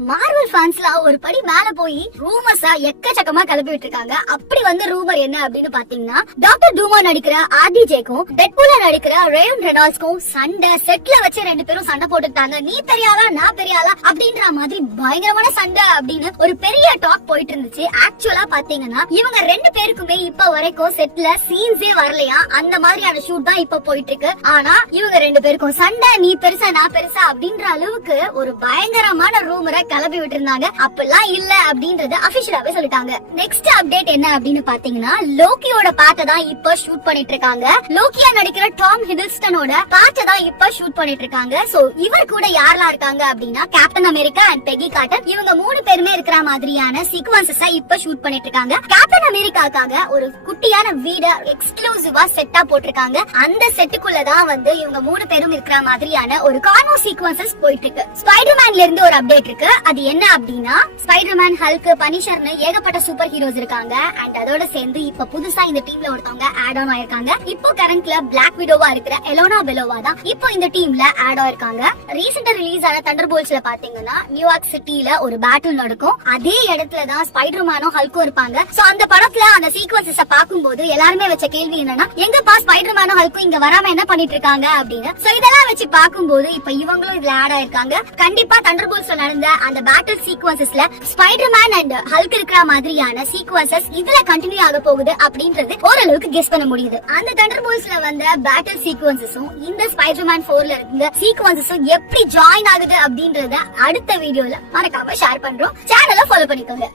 Marvel ஃபேன்ஸ்லாம் ஒரு படி மேல போய் ரூமர்ஸா எக்கச்சக்கமா கிளப்பி விட்டுருக்காங்க. அப்படி வந்து ரூமர் என்ன அப்படின்னு பாத்தீங்கன்னா டாக்டர் டூமா நடிக்கிற ஆர்டிஜேக்கும் டெட்பூல நடிக்கிற ரேவன் ரெனால்ஸ்க்கும் சண்டை செட்ல வச்சு ரெண்டு பேரும் சண்டை போட்டுட்டாங்க நீ பெரியாளா நான் பெரியாளா அப்படின்ற மாதிரி பயங்கரமான சண்டை அப்படின்னு ஒரு பெரிய டாக் போயிட்டு இருந்துச்சு. ஆக்சுவலா பாத்தீங்கன்னா இவங்க ரெண்டு பேருக்குமே இப்ப வரைக்கும் செட்ல சீன்ஸே வரலையா? அந்த மாதிரியான ஷூட் தான் இப்ப போயிட்டு இருக்கு ஆனா இவங்க ரெண்டு பேருக்கும் சண்டை நீ பெருசா நான் பெருசா அப்படின்ற அளவுக்கு ஒரு பயங்கரமான ரூமரை கிளப்பி விட்டுருந்தாங்க. அப்பெல்லாம் இல்ல அப்படின்றது அபிஷியலாவே சொல்லிட்டாங்க. நெக்ஸ்ட் அப்டேட் என்ன அப்படின்னு பாத்தீங்கன்னா லோக்கியோட பாட்டை தான் இப்ப ஷூட் பண்ணிட்டு இருக்காங்க லோக்கியா நடிக்கிற டாம் ஹிடில்ஸ்டனோட பாட்டை தான் இப்ப ஷூட் பண்ணிட்டு இருக்காங்க சோ இவர் கூட யாரெல்லாம் இருக்காங்க அப்படின்னா Captain America and Peggy Carter இவங்க மூணு பேருமே இருக்கிற மாதிரியான சீக்வன்சஸ் இப்ப ஷூட் பண்ணிட்டு இருக்காங்க கேப்டன் அமெரிக்காக்காக ஒரு குட்டியான வீட எக்ஸ்க்ளூசிவா செட்டா போட்டிருக்காங்க. அந்த செட்டுக்குள்ளதான் வந்து இவங்க மூணு பேரும் இருக்கிற மாதிரியான ஒரு கார்னோ சீக்வன்சஸ் போயிட்டு இருக்கு ஸ்பைடர்மேன்ல இருந்து ஒரு அப்டேட் இருக்கு. அது என்ன அப்படின்னா ஸ்பைடர்மேன் ஹல்க் பனிஷர்னு ஏகப்பட்ட சூப்பர் ஹீரோஸ் இருக்காங்க. அண்ட் அதோட சேர்ந்து இப்ப புதுசா இந்த டீம்ல ஒருத்தவங்க ஆட் ஆன் ஆயிருக்காங்க. இப்போ கரண்ட்ல பிளாக் விடோவா இருக்கிற எலோனா பெலோவா தான் இப்போ இந்த டீம்ல ஆட் ஆயிருக்காங்க. ரீசெண்டா ரிலீஸ் ஆன தண்டர் போல்ஸ்ல பாத்தீங்கன்னா நியூயார்க் சிட்டில ஒரு பேட்டில் நடக்கும். அதே இடத்துல தான் ஸ்பைடர்மேனும் ஹல்கும் இருப்பாங்க. சோ அந்த படத்துல அந்த சீக்வன்சஸ் பார்க்கும்போது எல்லாருமே வச்ச கேள்வி என்னன்னா எங்கப்பா ஸ்பைடர்மேனும் ஹல்கும் இங்க வராம என்ன பண்ணிட்டு இருக்காங்க அப்படின்னு. சோ இதெல்லாம் வச்சு பார்க்கும்போது இப்ப இவங்களும் இதுல ஆட் ஆயிருக்காங்க. கண்டிப்பா தண்டர் போல்ஸ்ல நடந்த அந்த பேட்டில் சீக்வன்சஸ்ல ஸ்பைடர்மேன் அண்ட் ஹல்க் இருக்கிற மாதிரியான சீக்வன்சஸ் இதுல கண்டினியூ ஆக போகுது அப்படின்றது ஓரளவுக்கு கெஸ் பண்ண முடியுது. அந்த தண்டர் போல்ஸ்ல வந்த பேட்டில் சீக்வன்சஸும் இந்த ஸ்பைடர்மேன் போர்ல இருந்த சீக்வன்சஸும் எப்படி ஜாயின் ஆகுது அப்படின்றத அடுத்த வீடியோல மறக்காம ஷேர் பண்றோம். சேனலை ஃபாலோ பண்ணிக்கோங்க.